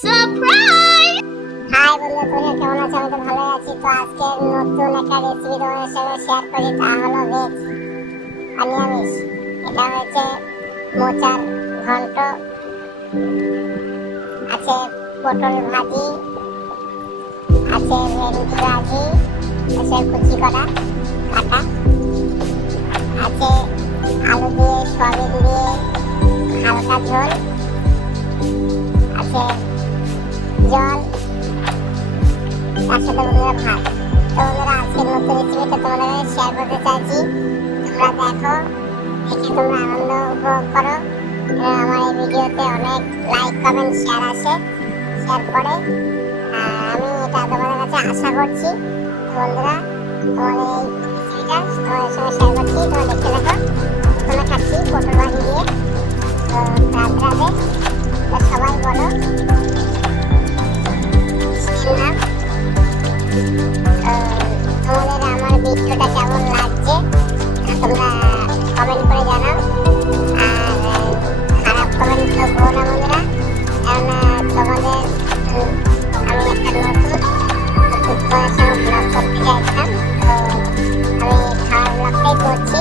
Surprise! High বন্ধু, তুমি কেমন আছো? আমি তো ভালোই আছি। তো আজকে নতুন একটা রেসিপি তোমাদের সঙ্গে শেয়ার করি, তা হলো ভেজ আর নিরামিষ। এটা হচ্ছে মোচার ঘন্ট, আছে পটল ভাজি, আছে ভেন্ডি ভাজি, আছে কুচি করা কাটা, আছে আলু দিয়ে সয়াবিন দিয়ে হালকা ঝোল, আছে জল, তার সাথে বন্ধুরা ভাত। তো বন্ধুরা আজকের নতুন রেসিপিটা তোমাদের শেয়ার করতে চাইছি। তোমরা দেখো, দেখে তোমরা আনন্দ উপভোগ করো। আমার এই ভিডিওতে অনেক লাইক কমেন্ট শেয়ার আসে, শেয়ার করে আমি এটা তোমাদের কাছে আশা করছি। তো বন্ধুরা, তোমাদের এই রেসিপিটা তোমাদের সঙ্গে শেয়ার করছি, তোমরা দেখতে থাকো। তোমরা খাচ্ছি পটল ভাজি দিয়ে। তো রাধে রাধে। তো সবাই বলো নাম। তোমাদের আমার ভিডিওটা কেমন লাগছে তোমরা কমেন্ট করে জানাও। আর খারাপ কমেন্ট তো করো না বন্ধুরা, কেননা তোমাদের আমি একটা নতুন ব্লগ করতে চাইছিলাম। তো আমি খাওয়ার ব্লগটাই করছি।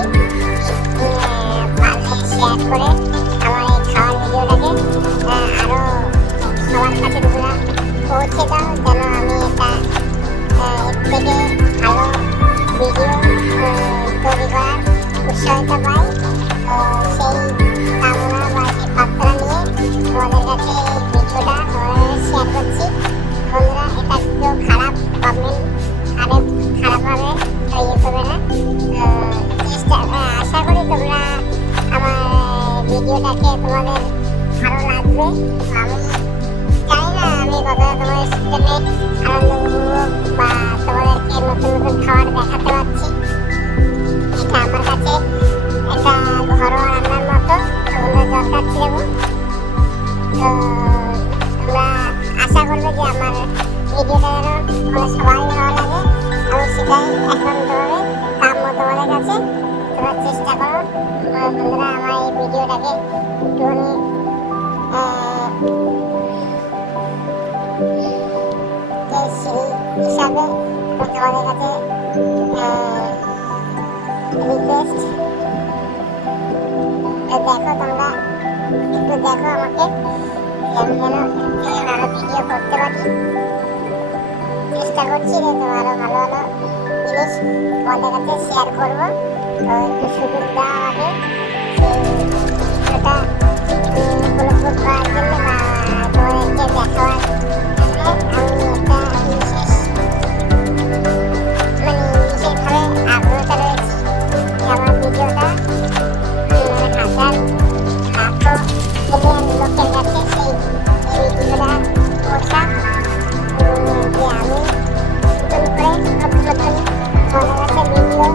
পারলে শেয়ার করে আমার এই খাওয়ার ভিডিওটাকে আরো সবার কাছে তোমরা পৌঁছে দাও, যেন আমি এটা এর থেকে ভালো ভিডিও তৈরি করার উৎসাহিত পাই। তো সেই কামনা বা সেই প্রার্থনা নিয়ে তোমাদের কাছে এই ভিডিওটা শেয়ার করছি। বন্ধুরা, এটা কেউ খারাপ কমেন্ট খারাপভাবে ইয়ে করবে না। আশা করি তোমরা আমার ভিডিওটাকে তোমাদের ভালো লাগবে। আমি জানি না আমি কতটা তোমাদের সাথে আনন্দ উপভোগ বা তোমাদেরকে নতুন নতুন খাবার দেখাতে পারছি। এটা আমার কাছে একটা ঘরোয়া রান্নার মতো। তোমাদের দরকার ছিল। তো তোমরা আশা করবে যে আমার ভিডিওটা যেন তোমাদের সবারই ভালো লাগে। আমি সেটাই একান্তভাবে কাম্য তোমাদের কাছে। তোমরা চেষ্টা করো বন্ধুরা আমার এই ভিডিওটাকে একটুখানি হিসাবে তোমাদের কাছে রিকোয়েস্ট। দেখো তোমরা একটু দেখো আমাকে, আমি যেন আরো ভিডিও করতে পারি। চেষ্টা করছি যে আরো ভালো ভালো জিনিস তোমাদের কাছে শেয়ার করবো। তো একটু সুযোগ দেওয়া আমাকে ভিডিওটা উপলব্ধ করার জন্য বা তোমাদেরকে দেখাবার জন্য। আমি একটা বিশেষভাবে আগ্রহটা রয়েছে যে আমার ভিডিওটা হাজার লাখো মিলিয়ন লোকের কাছে সেই ভিডিওটা পৌঁছা, যে আমি নতুন করে নতুন নতুন তোমাদের কাছে ভিডিও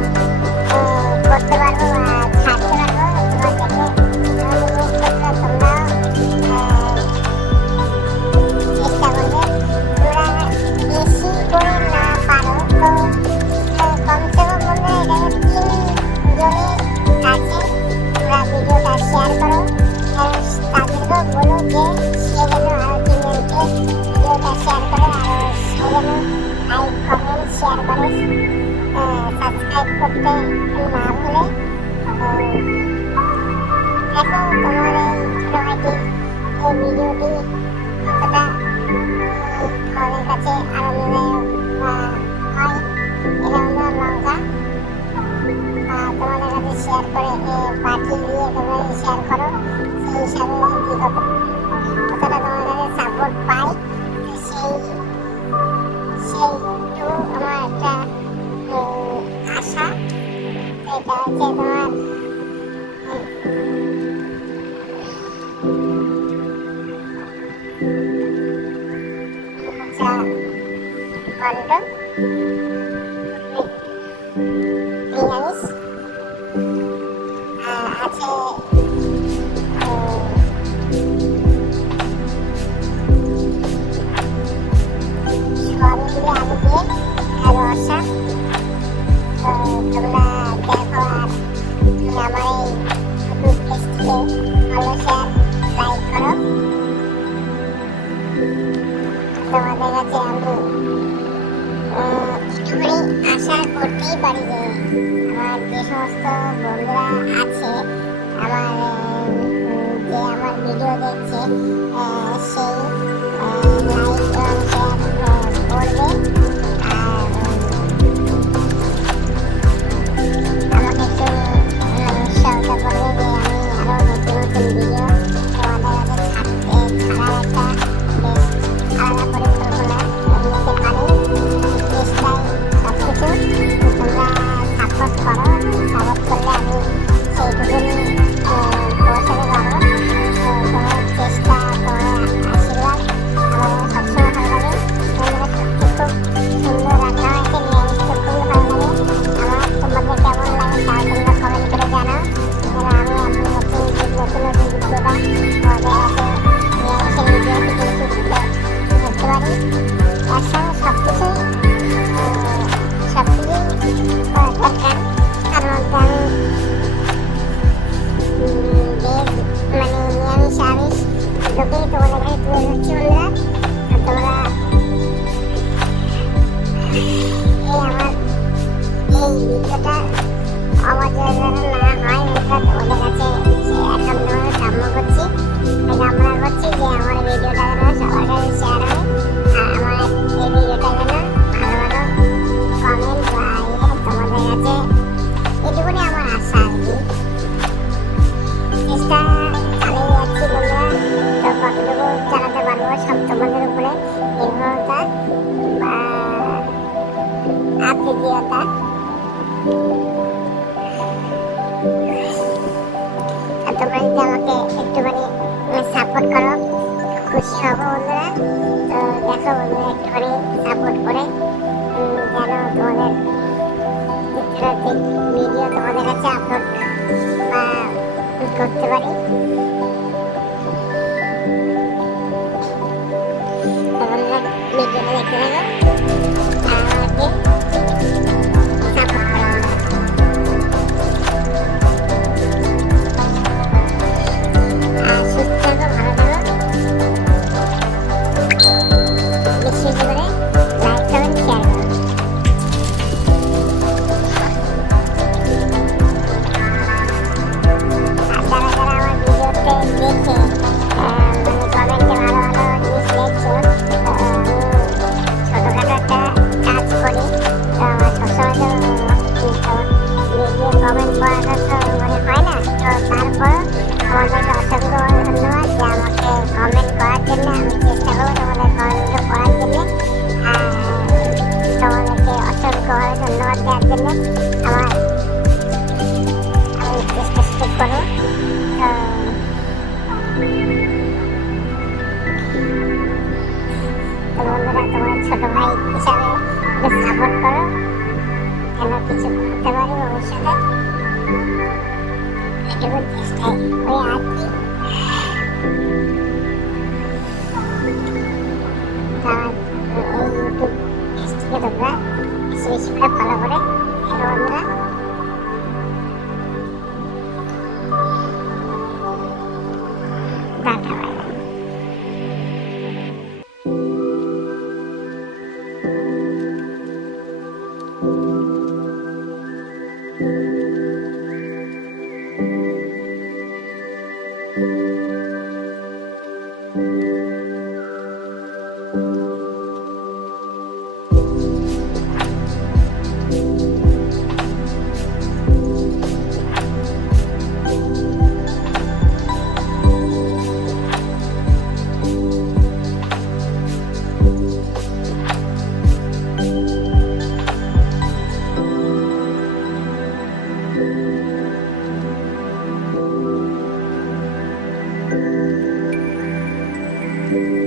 করতে পারবো বা ছাড়তে পারবো। তোমার দেখে তোমরাও চেষ্টা করবে। তোমরা বেশি করে না পারো তো কমসে কম বন্ধুরা এটাকে 3 জনের কাছে তোমরা ভিডিওটা শেয়ার করো। তাদেরকেও বলো যে সে যেন আরো 3 জনকে ভিডিওটা শেয়ার করে, আর সে যেন লাইক কমেন্ট শেয়ার করে, সাবস্ক্রাইব করতে না ভুলে। দেখো তোমার এই ছোটখাটো এই ভিডিওটি কতটা তোমাদের কাছে আনন্দদায়ক হয়। এটা হলো লঙ্কা তোমাদের কাছে শেয়ার করে পাঠিয়ে দিয়ে তোমরা শেয়ার করো। সেই হিসাবে কতটা তোমাদের কাছে সাপোর্ট পাই, সেইটুকু আমার একটা আশা। এটা হচ্ছে তোমার ঘন্ট নিরামিষ, আছে সয়াবিন দিয়ে আলু দিয়ে রসা। তোমরা দেখো আর আমার এই নতুন পেজটিকে ভালো শেয়ার লাইক করো। তোমাদের কাছে আমি একটুখানি আশা করতেই পারি যে আমার যে সমস্ত বন্ধুরা আছে আমার যে আমার ভিডিও দেখছে সেই লাইক এবং শেয়ার করবে আর আমাকে একটু উৎসাহিত করবে যে আমি আরো নতুন নতুন ভিডিও তোমাদের কাছে ছাড়ার একটা বেশ আলাদা পরিকল্পনা নিতে পারি। চেষ্টায় সবকিছু তোমরা সাপোর্ট করো, সাপোর্ট করলে আমি সেইটুকুনি পৌঁছাতে পারবো। তোমার চেষ্টা, তোমার আশীর্বাদ আমার সবসময় ভালো লাগে। তোমাদের সত্যি খুব সুন্দর রান্না হয়েছে, নিরামিষ তো খুবই ভালো লাগে আমার। তোমাদের কেমন লাগে তাও তোমরা কমেন্ট করে জানাও, যেন আমি নতুন নতুন ভিডিওটা তোমাদের কাছে নিরামিষের ভিডিও কিছু কিছু ধরতে পারি। একসঙ্গে সবকিছুই দরকার। তার মধ্যে আমি ভেজ মানে নিরামিষ আমিষ দুটোই তোমাদের কাছে তুলে ধরছি বন্ধুরা। তোমরা আমার এই ভিডিওটা অমর্যাদা না হয় তোমাদের কাছে এখন তোমাদের কাম্য করছি, কামনা করছি যে আমার ভিডিওটা যেন সবার কাছে শেয়ার হয় আর আমার এই ভিডিওটা যেন ভালো ভালো কমেন্ট বা তোমাদের কাছে এটুকুনি আমার আশা আর কি। চেষ্টা চালিয়ে যাচ্ছি বন্ধুরা, তো কতটুকু চালাতে পারবো সব তোমাদের উপরে নির্ভরতা বা আতিথেয়তা। তোমরা যদি আমাকে একটুখানি সাপোর্ট করো খুশি হব বন্ধুরা। তো দেখো বন্ধুরা একটুখানি সাপোর্ট করে যেন তোমাদের ভিডিও তোমাদের কাছে আপলোড বা করতে পারি। বন্ধুরা ভিডিওটা দেখতে থাকো আর আমাকে সাপোর্ট করো। আর সুস্থ থাকো, ভালো থাকো, বেশি বেশি করে লাইক কমেন্ট শেয়ার করো। যারা যারা আমার ভিডিওতে দেখে মানে কমেন্টে ভালো ভালো জিনিস লিখছো, আমি ছোটোখাটো একটা কাজ করি, তো আমার সবসময় তো ভিডিও কমেন্ট পড়াটা তো মানে হয় না, তো তারপর আমাদেরকে অসংখ্য ধন্যবাদ যে আমাকে কমেন্ট করার জন্য। আমি চেষ্টা করবো তোমাদের কমেন্টগুলো পড়ার জন্য, তোমাদেরকে অসংখ্যভাবে ধন্যবাদ দেওয়ার জন্য। আমি চেষ্টা করবো। তো বন্ধুরা তোমার ছোট ভাই হিসাবে একটু সাপোর্ট করো যেন কিছু করতে পারি ভবিষ্যতে, এটুকু চেষ্টায় হয়ে আছি। এই ইউটিউব পেজটিকে তোমরা বেশি বেশি করে ফলো করে বন্ধুরা। টাটা। you